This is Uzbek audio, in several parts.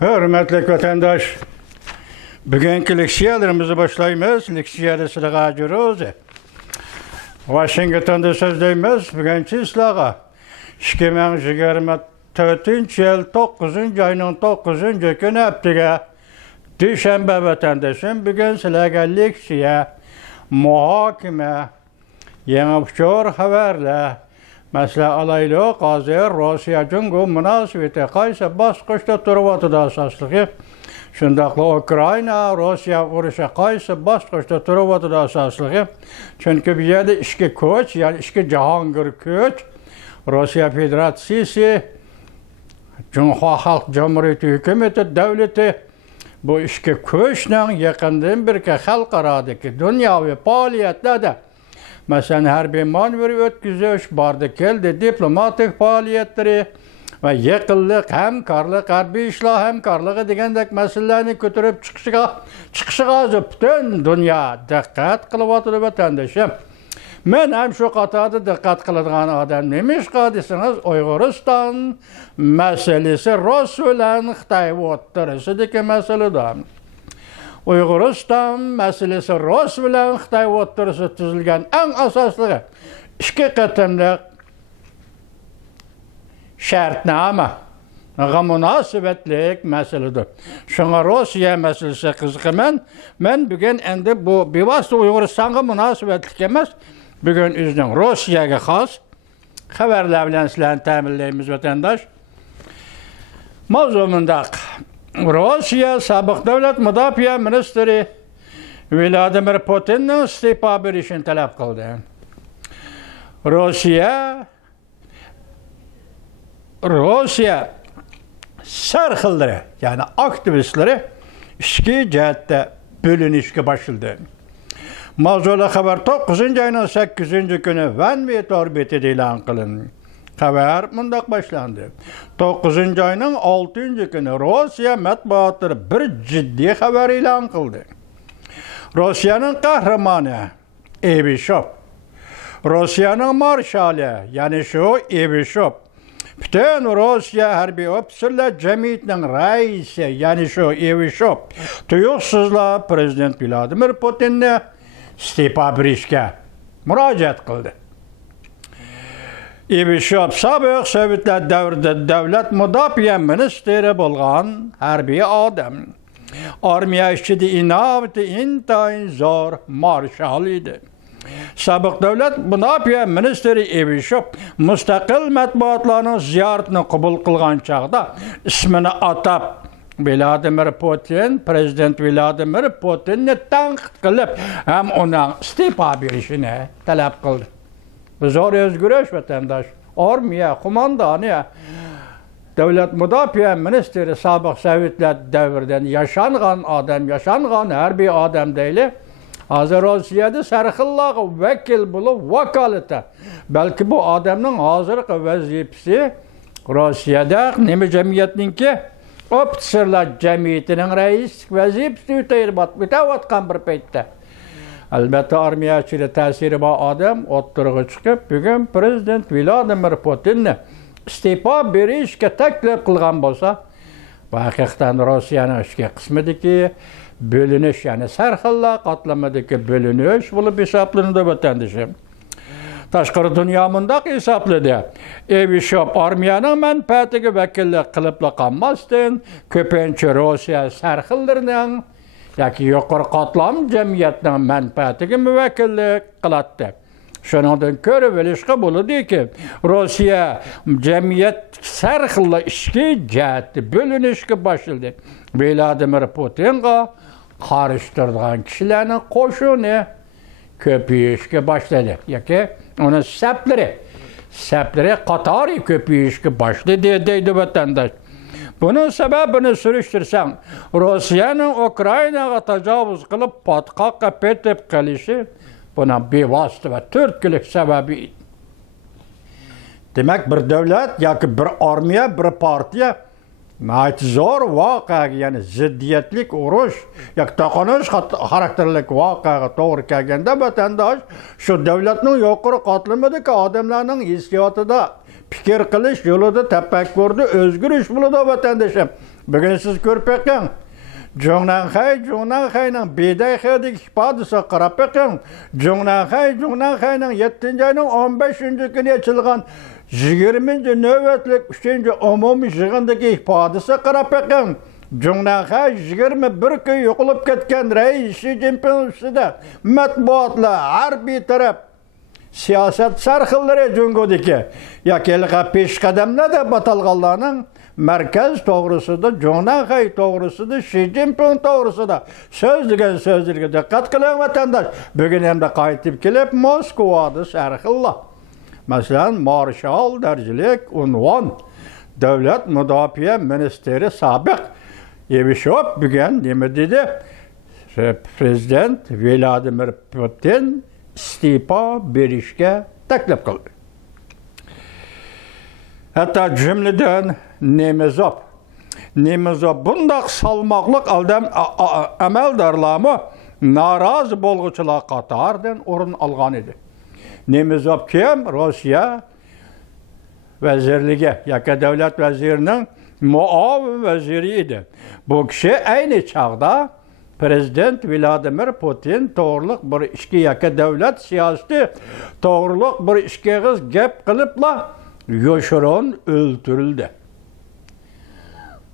Hürmetli vatandaş, bugünkü leksiyalarımızı başlayımız. Leksiyada sırağa görüyoruz. Washington'da sözleyimiz, bugünkü sırağa. 2024 yıl 9. ayının 9. günü haftıga. Düşenbe vatandaşım, bugün sırağa leksiya, muhakime, yeni haberle, mesela alaylı Qazir Rusya Cungu münasibeti qaysi bosqichda turibdi asosligi. Shundaqla Ukraina Rusya urushi qaysi bosqichda turibdi asosligi. Chunki bu yerda ishki kuch, ya'ni ishki jahongir kuch Rusya Federatsiyasi Cumhuriyet Halk Cumhuriyeti hukumati davlati bu ishki kuchning yaqindan beri xalqarodagi dunyoviy faoliyatlarda mesela harbiy manevr ötküzüş, barda keldi diplomatik faaliyetleri ve yakınlık, hemkarlık, harbiy işlah hemkarlığı degandek meselelerini götürüp çıkışıga bütün dünya dikkat kılıvatıdır vatandaşım. Men hem şu qatada dikkat kıladigan adam neymiş qadisiniz? Uyg'uriston meselesi Rus bilan Xitoy o'rtasidagi meseledir. Uyg'uriston meselesi Rus bilan Xitoy o'rtasida tuzilgan eng asosli ikki qatimli shartnoma munosabatlik masaladir. Shunga Rossiya masalasi qiziqaman. Men bugun endi bu bevosita Uyg'uristonga munosabatlik emas, bugun o'zining Rossiyaga xos xabarlar bilan sizlarni ta'minlaymiz vatandosh. Mavzu mundaq. Rusya sobiq davlat mudofaa ministri Vladimir Putinning iste'fo berishini talab qildi. Rusya sarxillari, ya'ni aktivistlari ikki jihatda bo'linishga boshladi. Mavzular xabar 9 ayning 8 kuni Van Met orbitida e'lon qilindi. Xabar mundaq başlandı. 9 ayının 6 günü Rusya matbuotları bir ciddi xabar e'lon qildi. Rusya'nın kahramanı Evishov, Rusya'nın marshali, yani şu Evishov, bütün Rusya harbiy ofitserlar jamiyatining raisi, yani şu Evishov, tuyuqsizlar Prezident Vladimir Putinni iste'fo berishga murojaat qildi. Evishov sobiq Sovetlar davrida davlat mudofaa ministri bo'lgan harbiy odam. Armiya ichida intayin zo'r marshal edi. Sobiq davlat mudofaa ministri Evishov mustaqil matbuotlarning ziyoratini qabul qilgan chog'da ismini atab Vladimir Putin, Prezident Vladimir Putinni tanqid qilib, ham uning iste'fo berishini talab qildi. Zor özgürüş vatandaş, armiya, kumandanı, devlet mudofaa ministri sobiq Sovetlar davridan yaşangan adam, yaşangan harbiy adam değil. Hazır Rossiyada sarxillarga vakil bo'lib vakolati. Balki bu adamning hozirgi vazifasi Rossiyada nima jamiyatninki ofitserlar jamiyatining raislik vazifasini o'tayotgan bir paytda. Albatta armiyachilik ta'siri bor odam o'ttirg'i chiqib, bugun Prezident Vladimir Putinni iste'fo berishga taklif qilgan bo'lsa, bu haqiqatan Rossiyaning ichki qismidagi bo'linish, ya'ni sarxillar qatlamadagi bo'linish bo'lib hisoblanadi vatandoshim. Tashqari dunyo mundaq hisobladi. Evishov armiyaning manfaatiga vakillik qilib qolmasdan, ko'pincha Rossiya sarxillarining yoki yuqori qatlam jamiyatning manfaatiga muvakillik qiladi. Shuningdan ko'rib olishga bo'ladiki, Rossiya jamiyat sarxilla ishga jihatda bo'linishga boshladi. Vladimir Putinga qarshi turgan kishilarning qo'shini ko'payishga boshladi. Yoki uni saplari qatori ko'payishga boshladi deydi vatandosh. Bunun sebebini sürüştürsem, Rusya'nın Ukrayna'ya tecavüz kılıp patkakka petip gelişi buna bevasıta ve Türkçülük sebebi. Demek bir devlet, yoki bir armiya, bir partiya zor voqea, yani ziddiyetlik urush, yoki to'qinish xarakterlik voqeaga to'g'ri kelganda vatandosh shu davlatning yuqori qatlamidagi odamlarning hissiyotida fikir qilish yo'lida tafakkurda o'zgarish bo'ladi vatandoshim. Bugün siz görüp bakın. Jonanxay'ның Beyday degan ifodasi qarab bakın. Jonanxay'ның 7 ayning 15 kuni açılgan 20 navbatlik 3 umumiy yig'indagi ifodasi qarab bakın. Jonanxay 21 kun yo'qolib ketgan rais Xi Jinping ustida matbuotlar har bir taraf siyosat sarxillari Jungodagi yakilqa peshqadamlarda batalganlarning merkez to'g'risida, Jonanxay to'g'risida, Xi Jinping to'g'risida so'zlarga diqqat qiling vatandosh. Bugun hamda qaytib kelib Moskvada sarxillar. Masalan, marshal darajalik unvon davlat mudofaa ministri sobiq Yevshov bugun nima dedi? Prezident Vladimir Putin istifa berishga taklif qildi. Hatta cümleden Nemezov bundaq salmaqlıq əməldarlarımı narazı bolğuçular qatardan orun alğan idi. Nemezov kim? Rusiya vəzirliyi, yaka devlet vəzirinin muavin vəziri idi. Bu kişi aynı çağda Prezident Vladimir Putin to'g'riliq bir ishga yaka davlat siyosati to'g'riliq bir ishga gap qilibla yoshirin o'ldirildi.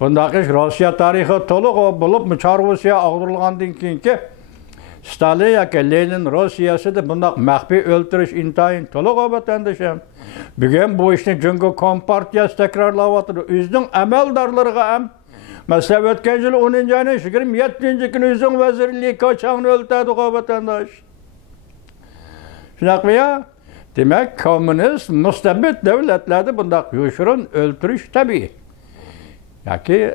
Bundaq ish Rossiya tarixi to'liq bo'lib, Chorvosiya ag'darilgandan keyingi Stalin yoki Lenin Rossiyasida bundaq maxfiy o'ldirish intayin to'liq vatandoshim. Bugun bu ishni Jungo Kompartiyasi takrorlayapti. O'zining amaldorlariga ham mesela o'tgan yil 10 ayning 27-kuni o'zing vazirlik qo'chaqni o'ltirdi vatandosh. Shunaqmi ya? Demak, kommunist mustabid davlatlarda bundaq yoshirin o'ldirish tabiiy. Yoki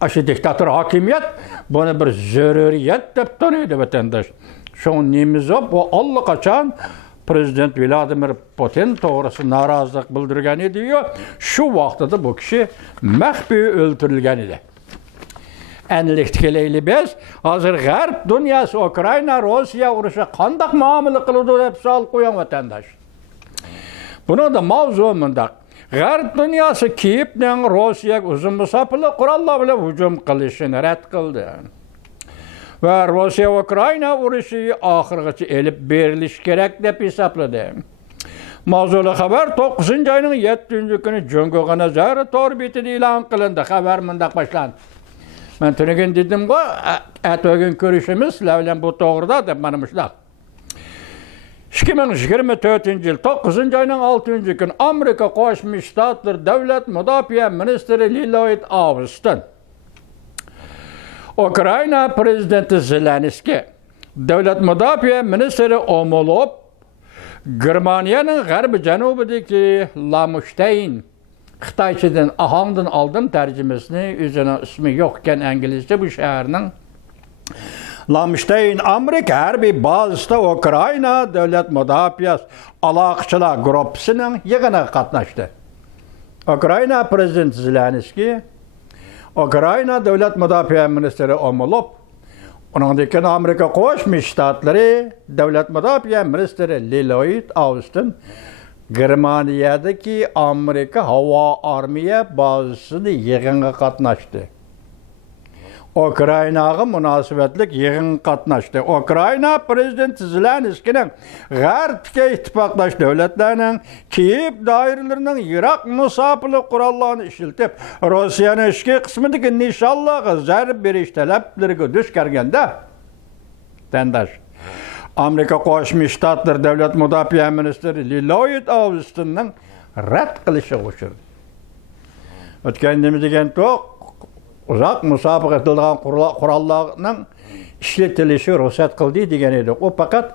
aşı diktatör hakimiyet bunu bir zörüriyet deb tanıydı vatandaş. Şu Nemezov bu allaqachon Prezident Vladimir Putin to'g'risida norozilik bildirgan edi. Shu vaqtida bu kishi maxfiy o'ldirilgan edi. Enlikti kelayli biz hozir G'arb dunyosi Ukraina Rossiya urushi qanday muomala qiladi deb savol qo'yan vatandash. Buni da mavzu mundaq. G'arb dunyosi Kiyevning Rossiyaga uzun masofali qurollar bilan hujum qilishini rad qildi. Va Rossiya Ukraina urushi oxirigacha elib berilishi kerak deb hisobladi. Mavzuli xabar 9 ayning 7-kuni Jungo nazari tor betida e'lon qilindi. Xabar mundaq boshlandi. Men tunugun dedim-ku, atog'in ko'rishimiz sizlar bilan bu to'g'rida deb mana shunday. 2024-yil 9 ayning 6-kuni Amerika Qo'shma Shtatlar davlat mudofaa ministri Lloyd Austin Ukraina prezidenti Zelenskiy davlat mudofaa ministri Omolov Germaniyaning g'arbi janubidagi Lamstein Xitoychadan ahongdan oldim tarjimasini o'zining ismi yo'q ekan inglizcha bu shaharning Lamstein Amerika harbiy bazasida Ukraina davlat mudofaa aloqachilar guruhining yig'inida qatnashdi. Ukraina prezidenti Zelenskiy, Ukraina davlat mudofaa ministri Omolov, uningdan Amerika Qo'shma Shtatlari davlat mudofaa ministri Lloyd Austin Germaniyadagi Amerika havo armiya bazasida yig'inga qatnashdi. Ukrainaga munosabatlik yig'in qatnashdi. Ukraina prezidenti Zelenskiyning G'arbga ittifoqdosh davlatlarning Kiyev doiralarining Iroq musofirlik qurollarini ishlatib, Rossiyaning ichki qismidagi nishonlarga zarb berish talablariga duch kelganda, tandash Amerika Qo'shma Shtatlar davlat mudofaa ministri Lloyd Austinning rad qilishi o'chirdi. O'tgan nima degan to'q uzoq musobaqa etilgan qurollarning ishlatilishi ruxsat qildi degan edi. U faqat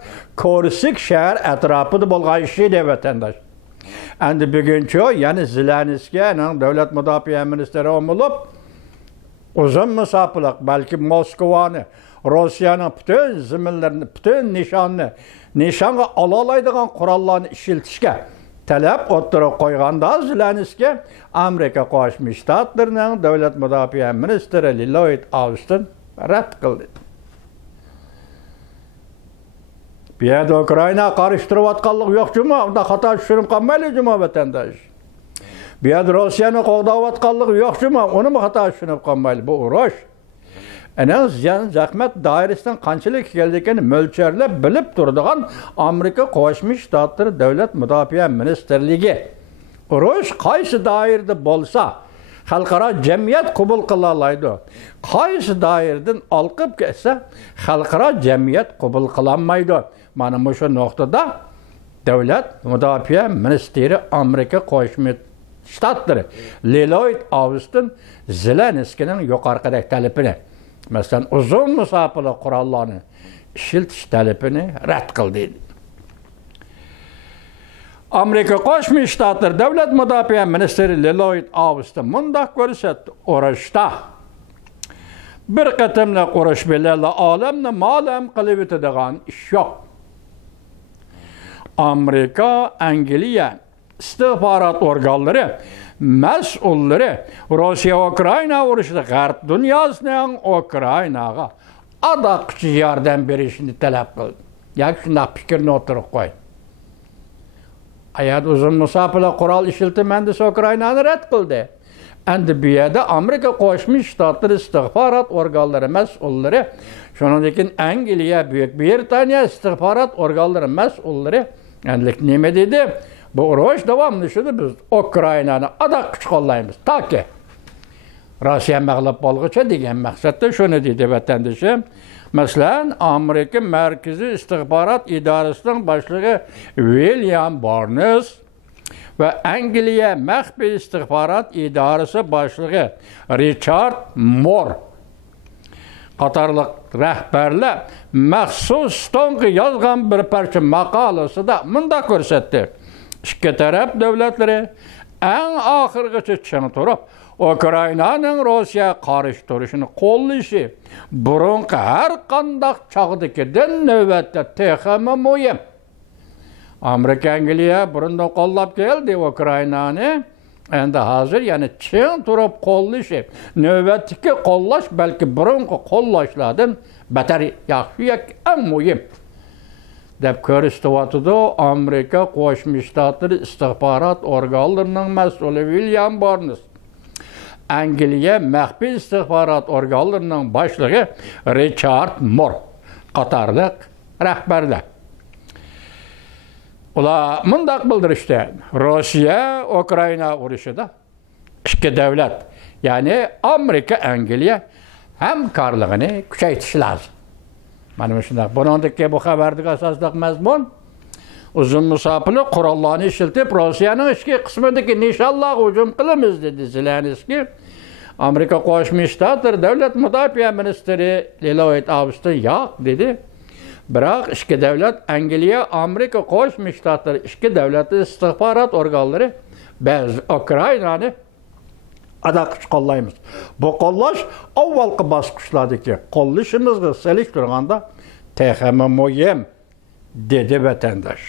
Korsik shahar atrofida bo'lgan ish edi vatandosh. Endi buguncha yana Zelenskiyning davlat mudofaa ministri Omolov uzun musobaqa balki Moskvani Rossiyaning butun ziminlarini, butun nishonga ololaydigan qurollarni ishlatishga talab o'tirib qo'yganda Zelenskiy Amerika Qo'shma Shtatlarining davlat mudofaa ministri Lloyd Austin rad qildi. Bu yerda Ukraina qarishtirayotganlik yo'q juma, unda xato tushunib qolmaylik juma vatandosh. Bu yerda Rossiyani qo'g'dayotganligi yo'qmi? Uni mi xato tushunib qolmaylik. Bu urush. Ana ziyon zahmat doirasidan qanchalik kelganligini mo'lcharlab bilib turadigan Amerika Qo'shma Shtatlari Davlat Mudofaa Ministrligi urush qaysi doirada bo'lsa xalqaro jamiyat qabul qila oladi. Qaysi doiradan olqib ketsa xalqaro jamiyat qabul qila olmaydi. Mana shu nuqtada Davlat Mudofaa Ministri Amerika Qo'shma Shtatlari Lloyd Austin Zelenskiyning yuqoridagi talabini, masalan, uzun musofirli qurollarni ishiltish talabini rad qildi. Amerika Qo'shma Shtatlari Davlat Mudofaa Ministri Lloyd Austin mundaq ko'rsatdi: urushda bir qatimli urush bilan olamni ma'lum qilib o'tadigan ish yo'q. Amerika, Angliya istihbarat organlari mas'ullari Rossiya Ukraina urushida G'arb dunyosining Ukrainaga adaqchi yordam berishini talab qildi. Yoki shunday fikrni o'tirib qo'ydi. Ayad uzun musofirli qurol ishiltimandisi Ukrainani rad qildi. Endi bu yerda Amerika Qo'shma Shtatlari istihbarat organlari mas'ullari, shuningdek Angliya, Buyuk Britaniya istihbarat organlari mas'ullari endi nima dedi? Bu urush davomli shuni biz Ukrainani adaq kuch qo'llaymiz toki Rossiya mag'lub bo'lguncha degan maqsadda shuni dedi vatandoshim. Masalan, Amerika Markaziy istihbarat idorasining boshlig'i William Burns va Angliya maxfiy istihbarat idorasi boshlig'i Richard Moore qatorliq rahbarlar maxsus to'nqi yozgan bir parcha maqolasida mundaq ko'rsatdi: ikki taraf davlatlari eng oxirgacha ching turib Ukrainaning Rossiya qarshi turishini qo'llashi burunqi har qanday chog'dagidan navbatda texmi muhim. Amerika Angliya burunda qo'llab keldi Ukrainani, endi hozir yana ching turib qo'llashi, navbatdagi qo'llash balki burunqi qo'llashlardan battar yaxshi eng muhim deb ko'rsatdi Amerika Qo'shma Shtatlari istihbarat organlarining mas'uli William Burns. Angliya maxfiy istihbarat organlarining boshlig'i Richard Moore qatorliq rahbarlar. Ular mundaq bildirishdi: Rossiya Ukraina urushida ikki davlat, ya'ni Amerika, Angliya hamkorligini kuchaytirish lozim. Mana shunday. Buningdagi bu xabardagi asosliq mazmun uzun musofirli qurollarni ishiltib Rossiyaning ichki qismidagi nishonlarga hujum qilamiz dedi Zelenskiy. Amerika Qo'shma Shtatlari Davlat Mudofaa Ministri Lloyd Austin yo'q dedi. Biroq ikki davlat, Angliya, Amerika Qo'shma Shtatlari ikki davlat istihbarat organlari biz Ukrainani adaq kuch qo'llaymiz. Bu qo'llash avvalgi bosqichlardagi qo'llashimizga selishtirganda texmi muhim dedi vatandosh.